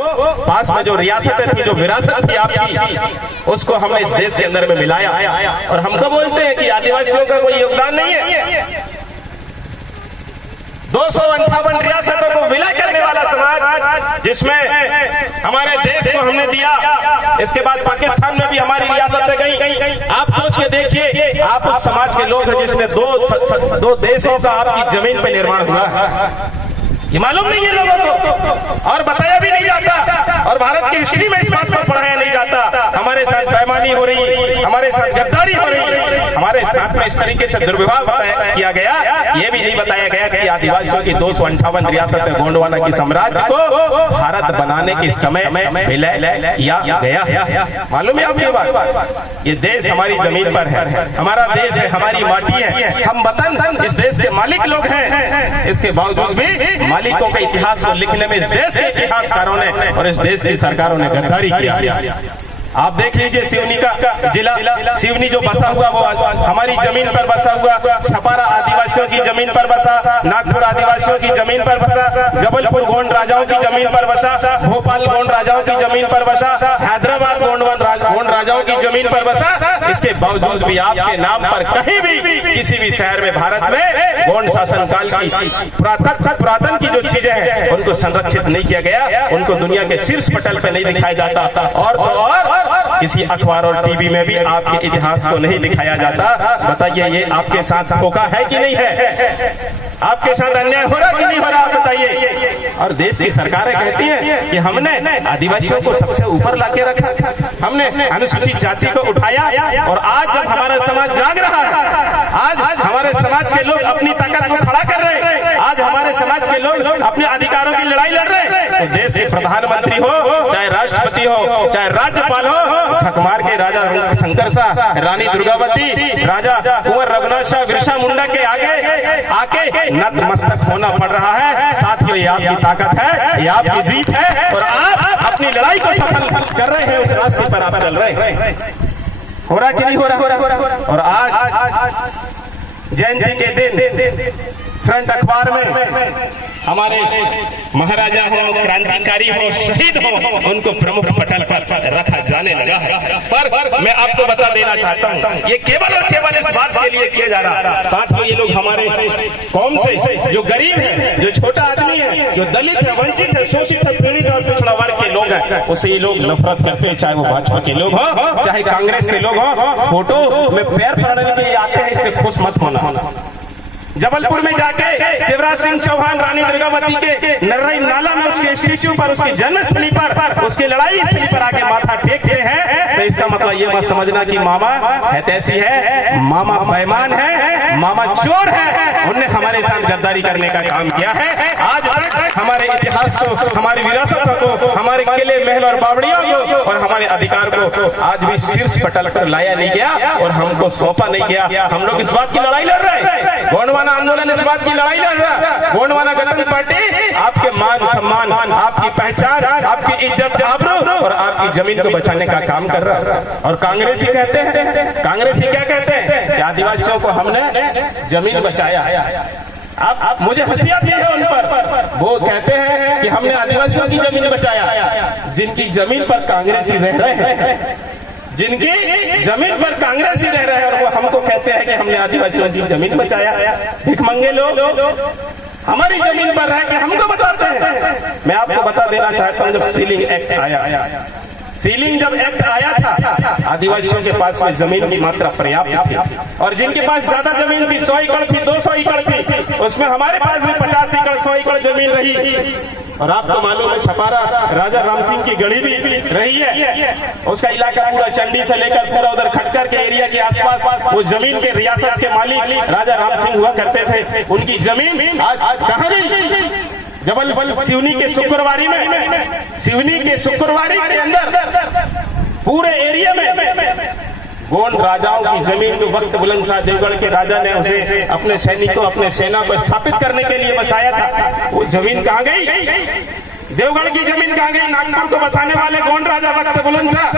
पास में जो रियासतें थी, जो विरासत थी आपकी, उसको हमने इस देश के अंदर में मिलाया। और हम तो बोलते हैं कि आदिवासियों का कोई योगदान नहीं है। 258 रियासतों को विलय करने वाला समाज, जिसमें हमारे देश को हमने दिया, इसके बाद पाकिस्तान में भी हमारी रियासतें गई। आप सोच के देखिए, आप उस समाज के लोग हैं जिसने दो देशों का आपकी जमीन पर निर्माण हुआ है। ये मालूम नहीं है लोगों को, और बताया भी नहीं जाता, और भारत की हिस्ट्री में इस बात को पढ़ाया नहीं जाता। हमारे साथ बेईमानी हो रही, हमारे साथ गद्दारी हो रही, हमारे साथ में इस तरीके से दुर्व्यवहार किया गया। ये भी नहीं बताया गया कि आदिवासियों की 258 रियासतें गोंडवाना की साम्राज्य को भारत बनाने के समय में विलय किया गया। मालूम है आपको ये बात? ये देश हमारी जमीन पर है, हमारा देश है, हमारी माटी है, हम वतन इस देश के मालिक लोग हैं। इसके बावजूद भी मालिकों के इतिहास को लिखने में इस देश के इतिहासकारों ने और इस देश की सरकारों ने गद्दारी किया। आप देख लीजिए, सिवनी का जिला, सिवनी जो बसा हुआ वो हमारी जमीन पर बसा हुआ, छपारा आदिवासियों की जमीन पर बसा, नागपुर आदिवासियों की जमीन पर बसा, जबलपुर गोंड राजाओं की जमीन पर बसा, भोपाल गोंड राजाओं की जमीन पर बसा, हैदराबाद गोंड राजाओं की जमीन पर बसा। इसके बावजूद भी आपके नाम पर कहीं भी किसी भी शहर में भारत में गोंड शासन काल की पुरातन की जो चीजें हैं उनको संरक्षित नहीं किया गया, उनको दुनिया के शीर्ष पटल पे नहीं दिखाया जाता। और तो और किसी अखबार और टीवी में भी आपके इतिहास को नहीं दिखाया जाता। बताइए, ये आपके साथ धोखा है कि नहीं है? आपके साथ अन्याय हो रहा कि नहीं हो रहा, आप बताइए। और देश की सरकारें कहती हैं कि हमने आदिवासियों को सबसे ऊपर लाके रखा, हमने अनुसूचित जाति को उठाया, और आज जब हमारा समाज जाग रहा है, आज हमारे समाज के लोग अपनी ताकत को खड़ा कर रहे हैं, आज हमारे समाज के लोग अपने अधिकारों की लड़ाई लड़ रहे हैं, तो देश के प्रधानमंत्री हो, चाहे राष्ट्रपति हो, चाहे राज्यपाल हो, छकमार के राजा शंकर शाह, रानी दुर्गावती, राजा कुंवर रघुनाथ शाह, बिरसा मुंडा के आके नतमस्तक होना पड़ रहा है। साथियों, ये आपकी ताकत है, ये आपकी जीत है, और आप अपनी लड़ाई को सफल कर रहे हैं, उस रास्ते पर आप चल रहे हैं। हो रहा कि नहीं हो रहा? और आज जयंती के दिन फ्रंट अखबार में हमारे महाराजा हो, क्रांतिकारी हो, शहीद हो, उनको प्रमुख पटल पर रखा जाने लगा है। पर मैं आपको बता देना चाहता हूँ, ये केवल और केवल इस बात के लिए किया जा रहा है। साथियों, ये लोग हमारे कौम से जो गरीब है, जो छोटा आदमी है, जो दलित है, वंचित है, शोषित है, पीड़ित और पिछड़ा वर्ग के लोग हैं, उससे ये लोग नफरत करते हैं। चाहे वो भाजपा के लोग हो, चाहे कांग्रेस के लोग हो, फोटो में पैर पड़ने के लिए आते हैं, इससे खुश मत होना। जबलपुर में जाके शिवराज सिंह चौहान रानी दुर्गावती के नर्रई नाला में उसके स्टेच्यू पर, उसकी जन्मस्थली पर, उसकी लड़ाई स्थली पर आके माथा टेकते हैं, तो इसका मतलब ये मत समझना कि मामा है तैसी है, मामा बेईमान है, मामा चोर है, उनने हमारे साथ गद्दारी करने का काम किया है। आज हमारे इतिहास को, हमारी विरासतों को, हमारे किले, महल और बावड़ियों को और हमारे अधिकार को आज भी शीर्ष पटल पर लाया नहीं गया और हमको सौंपा नहीं गया। हम लोग इस बात की लड़ाई लड़ रहे हैं, गोंडवाना आंदोलन इस बात की लड़ाई लड़ रहा है। गोंडवाना गणतंत्र पार्टी आपके मान सम्मान, आपकी पहचान, आपकी इज्जत, आबरू और आपकी जमीन को बचाने का काम कर रहा है। और कांग्रेसी कहते हैं, कांग्रेसी क्या कहते हैं कि आदिवासियों को हमने जमीन बचाया। आप मुझे हंसी आती है उन पर, वो कहते हैं कि हमने आदिवासियों की जमीन बचाया, जिनकी जमीन पर कांग्रेसी रह रहे हैं, जिनकी जमीन पर कांग्रेसी रह रहे हैं, और वो हमको कहते हैं कि हमने आदिवासियों की जमीन बचाया। भिखमंगे लोग हमारी जमीन पर रह के हमको बताते हैं। मैं आपको बता देना चाहता हूँ, जब सीलिंग एक्ट आया, सीलिंग जब एक्ट आया था, आदिवासियों के पास में जमीन की मात्रा पर्याप्त थी, और जिनके पास ज्यादा जमीन थी, 100 एकड़ थी, 200 एकड़ थी, उसमें हमारे पास भी 50 एकड़ 100 एकड़ जमीन रही। और आपको मालूम है, छपारा राजा राम सिंह की गढ़ी भी रही है, उसका इलाका पूरा चंडी से लेकर पूरा उधर खटकर के एरिया के आसपास वो जमीन के रियासत के मालिक राजा राम सिंह हुआ करते थे। उनकी जमीन आज कहाँ गई? जबलपुर सिवनी के शुक्रवारी में, सिवनी के शुक्रवारी के अंदर पूरे एरिया में गोंड राजाओं की जमीन को वक्त बुलंदशाह देवगढ़ के राजा ने उसे अपने सैनिकों, अपने सेना को स्थापित करने के लिए बसाया था। वो जमीन कहाँ गई? देवगढ़ की जमीन कहाँ गई? नागपुर को बसाने वाले गोंड राजा वक्त बुलंदशाह,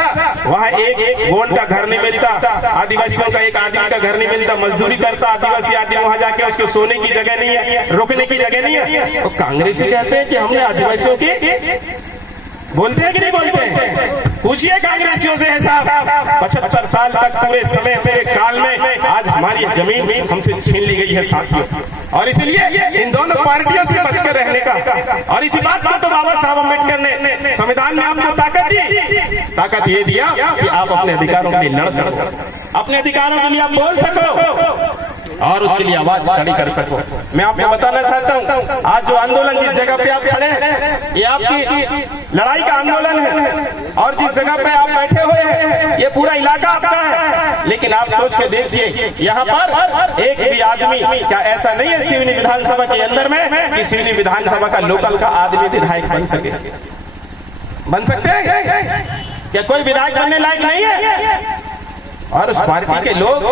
वहाँ एक गोंड का घर नहीं मिलता, आदिवासियों का एक आदमी का घर नहीं मिलता, मजदूरी करता आदिवासी आदमी, वहाँ जाके उसको सोने की जगह नहीं है, रुकने की जगह नहीं है। तो कांग्रेसी कहते हैं कि हमने आदिवासियों की बोलते हैं कि नहीं बोलते हैं? पूछिए कांग्रेसियों से हिसाब। 75 साल तक पूरे समय पूरे काल में आज हमारी जमीन हमसे छीन ली गई है साथियों, और इसलिए इन दोनों पार्टियों से बचकर रहने का। और इसी बात को तो बाबा साहब अम्बेडकर ने संविधान में आपको ताकत ये दिया कि आप अपने अधिकारों के लिए लड़ सको, अपने अधिकारों के लिए आप बोल सको और उसके लिए आवाज खड़ी कर सको। मैं आपको बताना चाहता हूँ, आज जो आंदोलन जिस जगह पे आप खड़े हैं ये आपकी लड़ाई का आंदोलन है, और जिस जगह पे आप बैठे हुए हैं ये पूरा इलाका आपका है। लेकिन आप सोच के देखिए, यहाँ पर एक भी आदमी, क्या ऐसा नहीं है सिवनी विधानसभा के अंदर में कि सिवनी विधानसभा का लोकल का आदमी विधायक बन सकते हैं? क्या कोई विधायक बनने लायक नहीं है? और उस पार्टी के लोग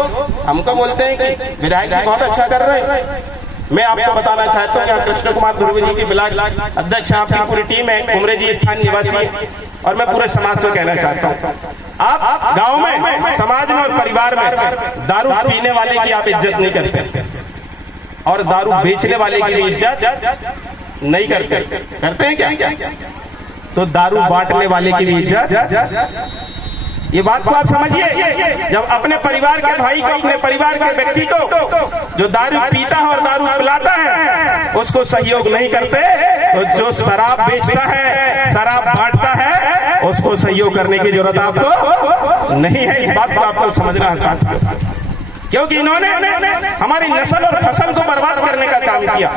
हमको बोलते हैं कि विधायक जी बहुत अच्छा कर रहे हैं। मैं आपको बताना चाहता हूँ कि कृष्ण कुमार ध्रुव जी की ब्लॉक अध्यक्ष आपकी पूरी टीम है, कुमरे जी स्थानीय निवासी है, और मैं पूरे समाज को कहना चाहता हूँ, आप गांव में, समाज में और परिवार में दारू पीने वाले की आप इज्जत नहीं करते, और दारू बेचने वाले की भी इज्जत नहीं करते हैं क्या? तो दारू बांटने वाले की भी इज्जत, ये बात को आप समझिए। जब अपने परिवार के भाई को, अपने परिवार के व्यक्ति को जो दारू पीता है और दारू पिलाता है उसको सहयोग नहीं करते, तो जो शराब बेचता है, शराब बांटता है, उसको सहयोग करने की जरूरत आपको नहीं है। इस बात को आपको समझना है साथियों, क्योंकि इन्होंने हमारी नस्ल और फसल को बर्बाद करने का काम किया।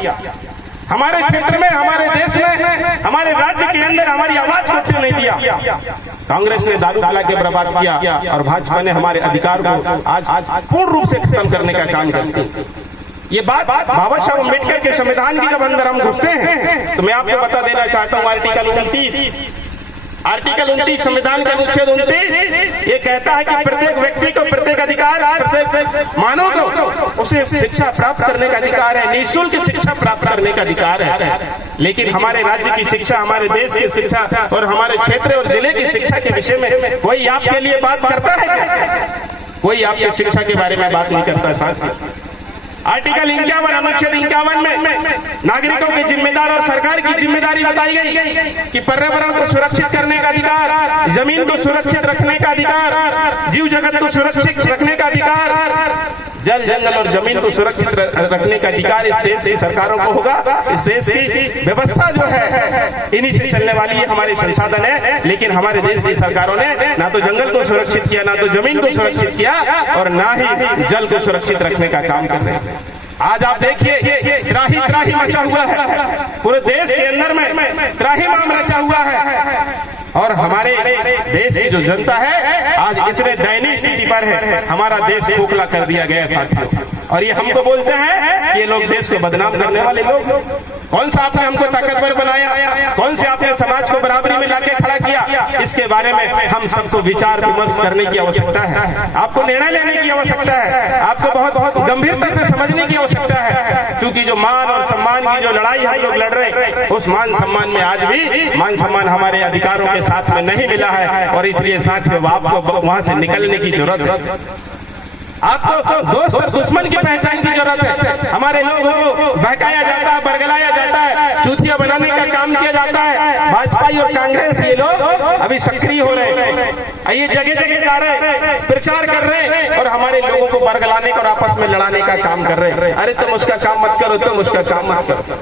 हमारे क्षेत्र में, हमारे देश में, हमारे राज्य के अंदर हमारी आवाज को उठने नहीं दिया। कांग्रेस ने दारू पिला के बर्बाद किया और भाजपा ने हमारे अधिकार को आज पूर्ण रूप से खत्म करने का काम करती। ये बात बाबा साहब अम्बेडकर के संविधान की जब अंदर हम घुसते हैं तो मैं आपको बता देना चाहता हूँ, आर्टिकल 29 संविधान का अनुच्छेद 29 ये कहता है कि प्रत्येक व्यक्ति को प्रत्येक अधिकार, प्रत्येक मानव को उसे शिक्षा प्राप्त करने का अधिकार है, निःशुल्क शिक्षा प्राप्त करने का अधिकार है। लेकिन हमारे राज्य की शिक्षा, हमारे देश की शिक्षा और हमारे क्षेत्र और जिले की शिक्षा के विषय में कोई आपके लिए बात करता है क्या? कोई आपकी शिक्षा के बारे में बात नहीं करता साथियों। आर्टिकल 51 अनुच्छेद 51 में नागरिकों के जिम्मेदार और सरकार की जिम्मेदारी बताई गई कि पर्यावरण को सुरक्षित करने का अधिकार, जमीन को सुरक्षित रखने का अधिकार, जीव जगत को सुरक्षित रखने का अधिकार, जल जंगल और जमीन को सुरक्षित रखने का अधिकार इस देश की सरकारों को होगा। इस देश की व्यवस्था जो है इन्हीं से चलने वाली है, हमारे संसाधन है। लेकिन हमारे देश की सरकारों ने ना तो जंगल को सुरक्षित किया, ना तो जमीन को सुरक्षित किया, और ना ही जल को सुरक्षित रखने का काम कर रहे हैं। आज आप देखिए त्राही मचा हुआ है, पूरे देश के अंदर में त्राहीमाम मचा हुआ है, और हमारे देश की जो जनता है आज इतने दयनीय स्थिति पर है, हमारा देश खोखला कर दिया गया साथियों। और ये हमको बोलते हैं ये लोग देश को बदनाम करने वाले लोग। कौन सा आपने हमको ताकतवर बनाया? कौन से आपने समाज को बराबरी में लाके खड़ा किया? इसके बारे में हम सबको विचार विमर्श करने की आवश्यकता है, आपको निर्णय लेने की आवश्यकता है, आपको बहुत बहुत गंभीरता से समझने की आवश्यकता है। क्योंकि जो मान और सम्मान की जो लड़ाई हम लोग लड़ रहे हैं, उस मान सम्मान में आज भी मान सम्मान हमारे अधिकारों के साथ में नहीं मिला है, और इसलिए साथियों आपको वहां से निकलने की जरूरत है। आपको दोस्त और दुश्मन की पहचान की जरूरत है। हमारे लोगों को बहकाया जाता है, बरगलाया जाता है, चूतिया बनाने का काम किया जाता है। भाजपा और कांग्रेस ये लोग अभी सक्रिय हो रहे हैं, ये जगह जगह जा रहे हैं, प्रचार कर रहे हैं, और हमारे लोगों को बरगलाने और आपस में लड़ाने का काम कर रहे हैं। अरे तुम उसका काम मत करो, तुम उसका काम मत करो।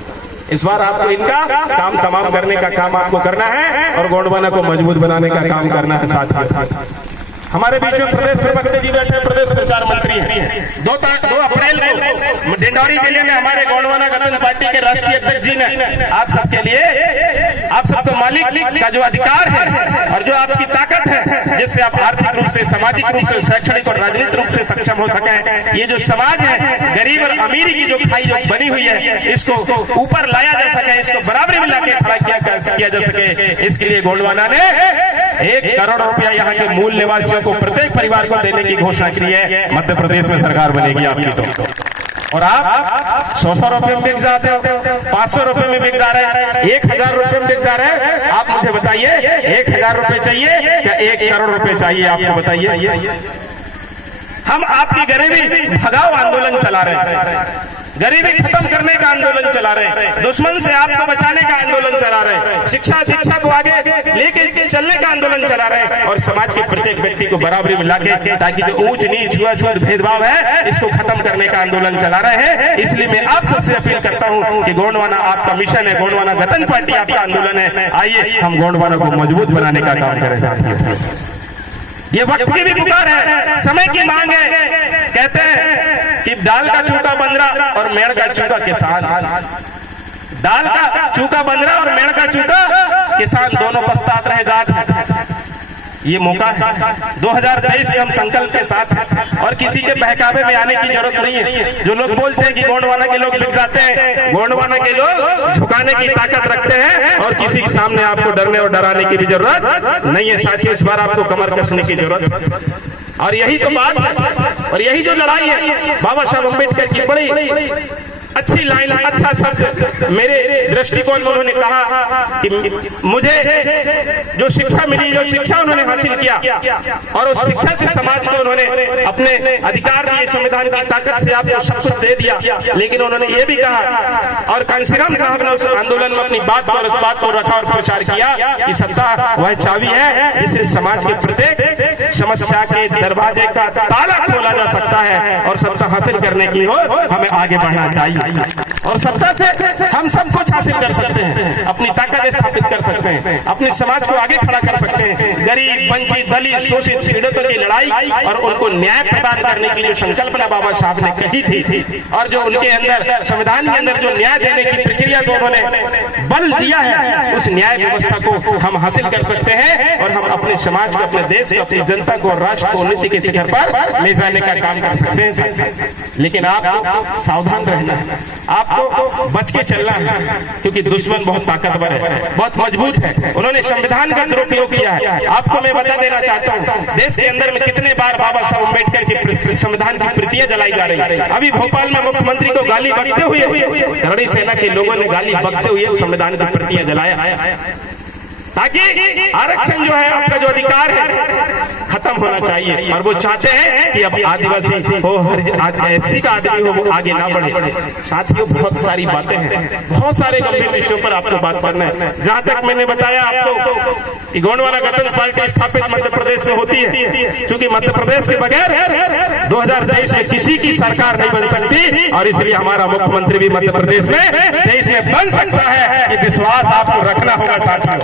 इस बार आपको इनका काम तमाम करने का काम आपको करना है, और गोंडवाना को मजबूत बनाने का काम करना है साथियों। हमारे बीच में प्रदेश प्रवक्ता जी बैठे, प्रदेश प्रचार मंत्री हैं। 2 अप्रैल को डिंडौरी जिले में हमारे गोंडवाना गणतंत्र पार्टी के राष्ट्रीय अध्यक्ष जी ने आप सबके लिए, आप सबको मालिक का जो अधिकार है और जो आपकी ताकत है, जिससे आप आर्थिक रूप से, सामाजिक रूप से, शैक्षणिक और राजनीतिक रूप से सक्षम हो सके, ये जो समाज है गरीब और अमीरी की जो खाई जो बनी हुई है, इसको ऊपर लाया जा सके, इसको बराबरी में लाके खड़ा किया जा सके, इसके लिए गोंडवाना ने 1 करोड़ रुपया यहाँ के मूल निवासियों को प्रत्येक परिवार को देने की घोषणा की है। मध्य प्रदेश में सरकार बनेगी आपकी तो, और आप 100 रुपए में बिक जाते हो, 500 रुपए में बिक जा रहे हैं, 1000 रुपए में बिक जा रहे हैं। आप मुझे बताइए 1000 रुपए चाहिए या 1 करोड़ रुपए चाहिए? आपको बताइए। हम आपकी गरीबी भगाओ आंदोलन चला रहे हैं। गरीबी खत्म करने का आंदोलन चला रहे हैं, दुश्मन से आपको बचाने का आंदोलन चला रहे हैं, शिक्षा दीक्षा को आगे लेके चलने का आंदोलन चला रहे हैं और समाज के प्रत्येक व्यक्ति को बराबरी में लाके ताकि जो ऊंच नीच छुआछूत भेदभाव है इसको खत्म करने का आंदोलन चला रहे हैं। इसलिए मैं आप सबसे अपील करता हूं कि गोंडवाना आपका मिशन है, गोंडवाना गठन पार्टी आपका आंदोलन है। आइए हम गोंडवाना को मजबूत बनाने का काम करें साथियों। ये वक्त की भी पुकार है, समय की मांग है। कहते हैं कि दाल का चूका बंदरा और मेड़ का चूका किसान, दाल का चूका बंदरा और मेड़ का चूका किसान दोनों पछतात रहे जात। ये मौका है 2023 में हम संकल्प के साथ और किसी के बहकावे में आने की जरूरत नहीं है। जो लोग बोलते हैं कि गोंडवाना के लोग बिक जाते हैं, गोंडवाना के लोग झुकाने की ताकत रखते हैं और किसी के सामने आपको डरने और डराने की भी जरूरत नहीं है साथियों। इस बार आपको कमर कसने की जरूरत और यही तो बात है और यही जो लड़ाई है। बाबा साहब अम्बेडकर की बड़ी अच्छी लाइन, अच्छा शब्द मेरे दृष्टिकोण में उन्होंने कहा कि मुझे जो शिक्षा मिली, जो शिक्षा उन्होंने हासिल किया और उस शिक्षा से समाज को उन्होंने अपने अधिकार दिए, संविधान की ताकत से आपको सब कुछ दे दिया। लेकिन उन्होंने ये भी कहा और कांशीराम साहब ने उस आंदोलन में अपनी बात पर उस बात को रखा और प्रचार किया कि सत्ता वह चाबी है जिससे समाज के प्रत्येक समस्या के दरवाजे का ताला खोला जा सकता है और सत्ता हासिल करने की ओर हमें आगे बढ़ना चाहिए और सत्ता से हम सब कुछ हासिल कर सकते हैं, अपनी ताकत स्थापित कर सकते हैं, अपने समाज को आगे खड़ा कर सकते हैं। गरीब, वंचित, दलित, शोषित, पीड़ितों की लड़ाई और उनको न्याय प्रदान करने की जो संकल्पना बाबा साहब ने कही थी और जो उनके अंदर संविधान के अंदर जो न्याय देने की प्रक्रिया को उन्होंने बल दिया है, उस न्याय व्यवस्था को हम हासिल कर सकते हैं और हम अपने समाज को, अपने देश को, अपनी जनता को, राष्ट्र को उन्नति के शिखर पर ले जाने का काम कर सकते हैं। लेकिन आप सावधान रहना है, आपको बच के चलना है क्योंकि दुश्मन बहुत ताकतवर है, बहुत मजबूत है। उन्होंने संविधान का दुरुपयोग किया है। आपको मैं बता देना चाहता हूँ देश के अंदर में कितने बार बाबा साहब अम्बेडकर की संविधान की प्रतियां जलाई जा रही है। अभी भोपाल में मुख्यमंत्री को गाली बकते हुए करणी सेना के लोगों ने गाली बकते हुए संविधान की प्रतियां जलाया ताकि आरक्षण जो है आपका जो अधिकार है खत्म होना चाहिए और वो चाहते हैं कि अब आदिवासी हो, एससी का आदमी हो, वो आगे ना बढ़े। साथियों बहुत सारी बातें हैं, बहुत सारे गंभीर विषयों पर आपको बात करना है। जहां तक मैंने बताया आपको कि गोंडवाना गठन पार्टी स्थापित मध्य प्रदेश में होती है, क्योंकि मध्य प्रदेश के बगैर 2023 में किसी की सरकार नहीं बन सकती और इसलिए हमारा मुख्यमंत्री भी मध्य प्रदेश में देश में बन सकता है। ये विश्वास आपको रखना होगा साथियों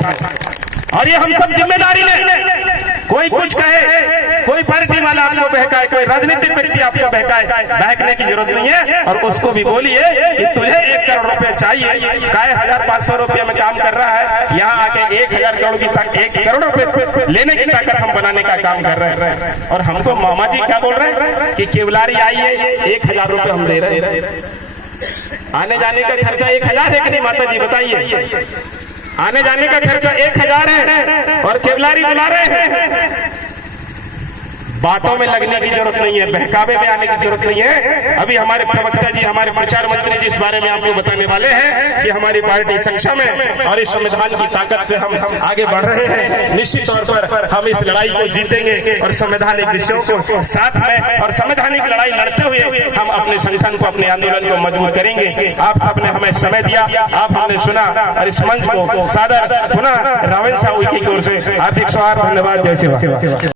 और ये हम सब जिम्मेदारी लें। कोई कुछ कहे, कोई पार्टी वाला आपको बहकाए, कोई राजनीतिक व्यक्ति आपको बहकाए, बहकने की जरूरत नहीं है और उसको भी बोलिए कि तुझे 1 करोड़ रुपए चाहिए, काय 1500 रुपये में काम कर रहा है, यहाँ आके 1000 करोड़ की 1 करोड़ रुपए लेने की ताकत हम बनाने का काम कर रहे हैं। और हमको मामा जी क्या बोल रहे हैं कि केवलारी आई है 1000 रुपये हम दे रहे हैं। आने जाने का खर्चा 1000 है कि नहीं माता जी बताइए? आने जाने का खर्चा 1000 है और केवलारी बुला रहे हैं। बातों में लगने की जरूरत नहीं है, बहकावे में आने की जरूरत नहीं है। अभी हमारे प्रवक्ता जी, हमारे प्रचार मंत्री जी इस बारे में आपको बताने वाले हैं कि हमारी पार्टी सक्षम है और इस संविधान की ताकत से हम आगे बढ़ रहे हैं। निश्चित तौर पर हम इस लड़ाई को जीतेंगे और संवैधानिक विषयों को साथ में और संवैधानिक लड़ाई लड़ते हुए हम अपने संगठन को, अपने आंदोलन को मजबूत करेंगे। आप सबने हमें समय दिया, आप हमने सुना और इस मंच को सादर पुनः रावण साहू की ओर से हार्दिक स्वागत, धन्यवाद, जय सेवा।